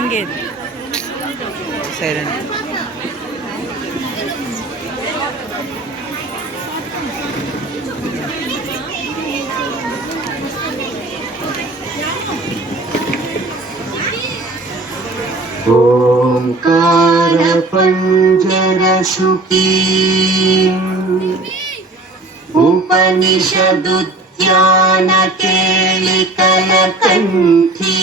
ಹಂಗೆ ಸೈಲೆಂಟ್. ಓಂಕಾರ ಪಂಜರ ಶುಕಿ ಉಪನಿಷದುದ್ಯಾನ ಕೇಳಿಕಲ ಕಂಠಿ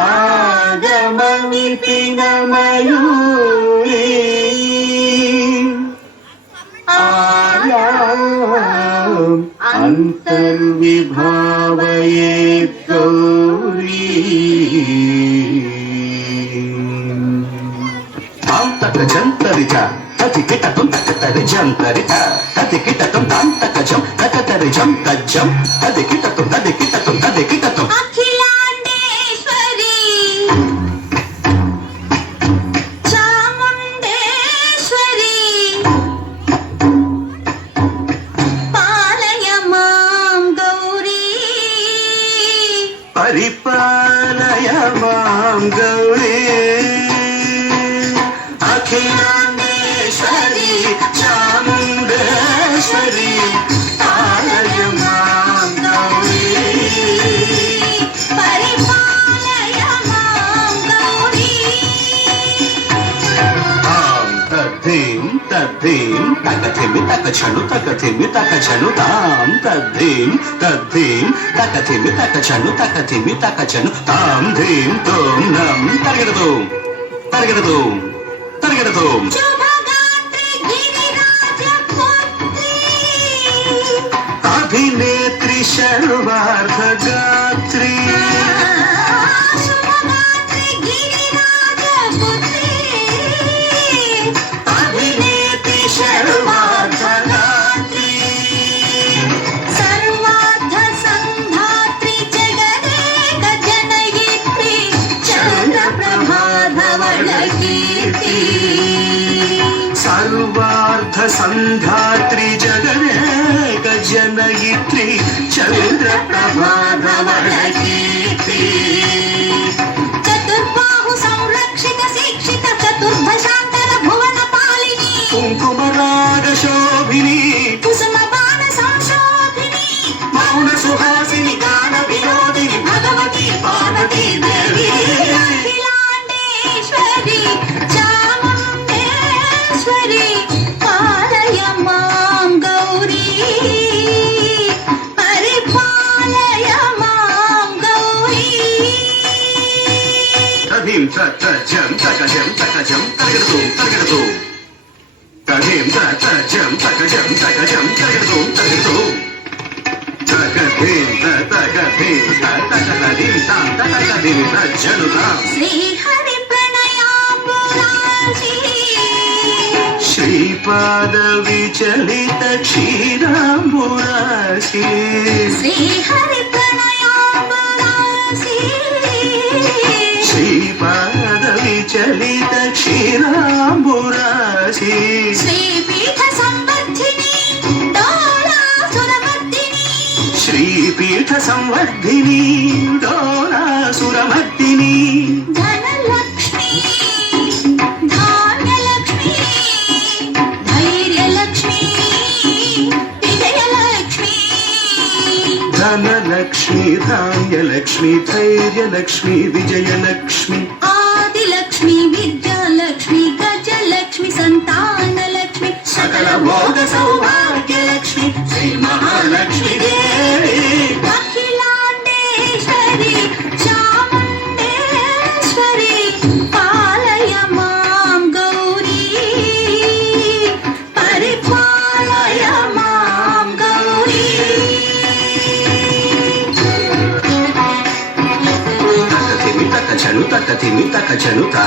ಆಗಮ ವಿಪಿನ ಮಯೂರಿ ಆಯಾಮ್ ಅಂತರ್ವಿಭಾವಯೇತ್ ಗೌರಿ ಜಂತರಿತ ತತಿ ಕಿಟತುಂ ತಕತರಿ ಜಂತರಿತ ತತಿ ಕಿಟತುಂ ದಾಂತಕಜಂ ತಕತರಿ ಜಂ ತಜ್ಜಂ ತದಿ ಕಿಟತುಂ ತದಿ ಕಿಟತುಂ ತದಿ ಕಿಟತುಂ ಅಖಿಲಾಂಡೇಶ್ವರಿ ಚಾಮುಂಡೇಶ್ವರಿ ಪಾಲಯ ಮಾಂ ಗೌರಿ ಪರಿಪಾಲಯ ಮಾಂ ಗೌರಿ ಅಖಿಲಾಂಡೇಶ್ವರಿ ಚಾಮುಂಡೇಶ್ವರಿ ಪಾಲಯ ಮಾಂ ಗೌರಿ ಪರಿಪಾಲಯ ಮಾಂ ಗೌರಿ ಆಂ ತದ್ಧೀಂ ತದ್ಧೀಂ ತಕಥಿಮಿ ತಕಛನು ತಕಥಿಮಿ ತಕಛನು ತಾಂ ತದ್ಧೀಂ ತದ್ಧೀಂ ತಕಥಿಮಿ ತಕಛನು ತಕಥಿಮಿ ತಕಛನು ತಾಂ ಧೀಂ ತೋಂ ನಂ ತರಗಿಡದು ತರಗಿಡದು ತರಗಿಡದು ಶುಭಗಾತ್ರಿ ಗಿರಿರಾಜ ಪುತ್ರಿ ಅಭಿನೇತ್ರಿ ಸರ್ವಾರ್ಥ ಗಾತ್ರಿ ಶುಭಗಾತ್ರಿ ಗಿರಿರಾಜ ಪುತ್ರಿ ಅಭಿನೇತ್ರಿ ಸರ್ವಾರ್ಥ ಗಾತ್ರಿ ಸರ್ವಾರ್ಥ ಸಂಧಾತ್ರಿ ಜಗದೇಕ ಜನಯಿತ್ರಿ ಚಂದ್ರ ಪ್ರಭಾಧವಳ ಕೀರ್ತಿ ಸರ್ವಾರ್ಥ ಸಂಧಾತ್ರಿ ಜಗದೇಕ ಜನಯಿತ್ರಿ ಚಂದ್ರ ಪ್ರಭಾಧವಳ ಕೀರ್ತಿ ಚತುರ್ಬಾಹು ಸಂರಕ್ಷಿತ ಶಿಕ್ಷಿತ ಚತುರ್ಭಷಾಂತರ ಭುವನ ಪಾಲಿನಿ ಕುಂಕುಮರಾಗ ಶೋಭಿನಿ ಕುಸುಮ ಬಾಣ ಸಂಶೋಭಿನಿ ಮೌನ ಸುಹಾಸಿನಿ ಗಾನ ವಿನೋದಿನಿ ಭಗವತಿ ಪಾರ್ವತಿ ದೇವಿ ಅಖಿಲಾಂಡೇಶ್ವರಿ ಚಾಮುಂಡೇಶ್ವರಿ ಪಾಲಯ ಮಾಂ ಗೌರಿ ಪರಿಪಾಲಯ ಮಾಂ ಗೌರಿ ತಧೀಂ ತಜ್ಜಂ ತಕಜಂ ತಕಜಂ ತರಗಿಡದು ತರಗಿಡದು ತಧೀಂ ತಜ್ಜಂ ತಕಜಂ ತಕಜಂ ತರಗಿಡದು ತರಗಿಡದು ತಕಧೀಂ ತಕಧೀಂ ತಕಧೀಂ ತಾಂ ತಕಧೀಂ ತಜ್ಜನು ತಾಂ ಶ್ರೀಹರಿ ಪ್ರಣಯಾಂಬುರಾಸಿ ಶ್ರೀಪಾದ ವಿಚಲಿತ ಕ್ಷೀರಾಂಬುರಾಶಿ ಶ್ರೀಹರಿ ಪ್ರಣಯಾಂಬುರಾಸಿ ಶ್ರೀಪಾದ ವಿಚಲಿತ ಕ್ಷೀರಾಂಬುರಾಶಿ ಶ್ರೀಪೀಠ ಸಂವರ್ಧಿನಿ ಡೋಲಾಸುರಮರ್ದಿನಿ ಶ್ರೀಪೀಠ ಸಂವರ್ಧಿನಿ ಡೋಲಾಸುರಮರ್ದಿನಿ ಧನಲಕ್ಷ್ಮೀ ಧಾನ್ಯಲಕ್ಷ್ಮೀ ಧೈರ್ಯಲಕ್ಷ್ಮೀ ವಿಜಯಲಕ್ಷ್ಮೀ ಧನಲಕ್ಷ್ಮಿ ಧಾನ್ಯಲಕ್ಷ್ಮಿ ಧೈರ್ಯಲಕ್ಷ್ಮಿ ವಿಜಯಲಕ್ಷ್ಮಿ ಆದಿಲಕ್ಷ್ಮೀ ವಿದ್ಯಾಲಕ್ಷ್ಮೀ ಗಜಲಕ್ಷ್ಮೀ ಸಂತಾನಲಕ್ಷ್ಮೀ ಸಕಲ ಭೋಗ ಸೌಭಾಗ್ಯಲಕ್ಷ್ಮಿ ಶ್ರೀ ಮಹಾಲಕ್ಷ್ಮಿ ದೇವಿ ಅಖಿಲಾಂಡೇಶ್ವರಿ ಚಾಮುಂಡೇಶ್ವರಿ ಪಾಲಯ ಮಾಂ ಗೌರಿ ಪರಿಪಾಲಯ ಮಾಂ ಗೌರಿ ತಕಥಿಮಿ ತಕಚನು ತಕಥಿಮಿ ತಕಚನು ತಾ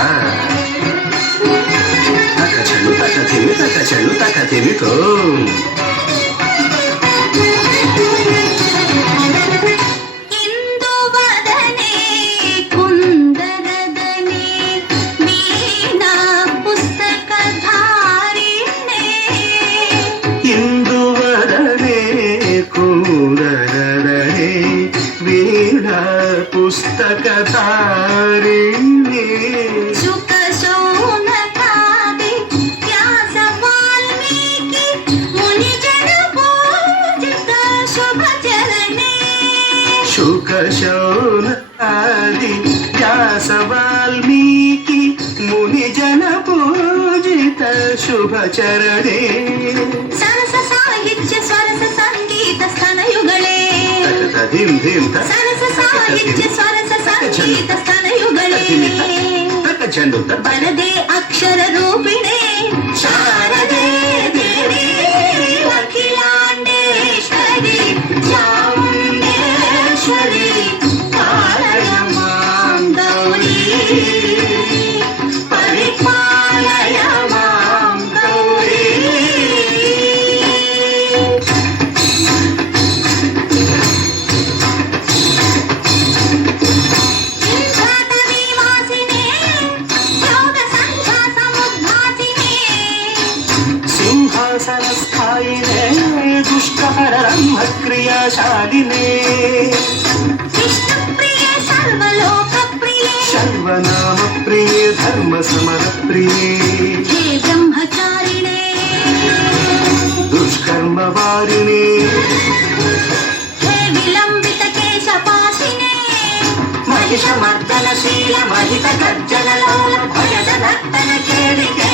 ತಕಚನು ತಕಥಿಮಿ ತಕಚನು ತಕಥಿಮಿ ತೋ ಇಂದು ವದನೆ ಕುಂದರದನೆ ವೀಣಾ ಪುಸ್ತಕ ಧಾರಿಣೆ ಇಂದುವರನೆ ಕೂದರನೆ ವೀಣಾ पुस्तकधारिणे शुक शौनकादि व्यास वाल्मीकि मुनिजन पूजित शुभ चरणे शुकशौनकादि व्यास वाल्मीकि मुनिजन पूजित शुभचरणे सरस साहित्य स्वरस संगीत स्तनयुगळे धिं धिं सरस साहित्य स्वरस संगीत स्तनयुगळे वरदे अक्षर रूपिणे शारदे देवी अखिलांडेश्वरी चामुंडेश्वरी पालय मां गौरी परिपालय मां गौरी सिंहाटवीवासिने योगसंख्या समुद्भासिने सिंहासनस्थायिने दुष्टहरब्रह्मक्रियाशालिने विष्णुप्रिये सर्वलोकप्रिये सर्वनामप्रिये धर्मसमरप्रिये हे ब्रह्मचारिणे दुष्कर्मवारिणे हे विलंबित केशपाशिने महिषमर्दनशील महित गर्जनलोल भयद नर्तन केलिके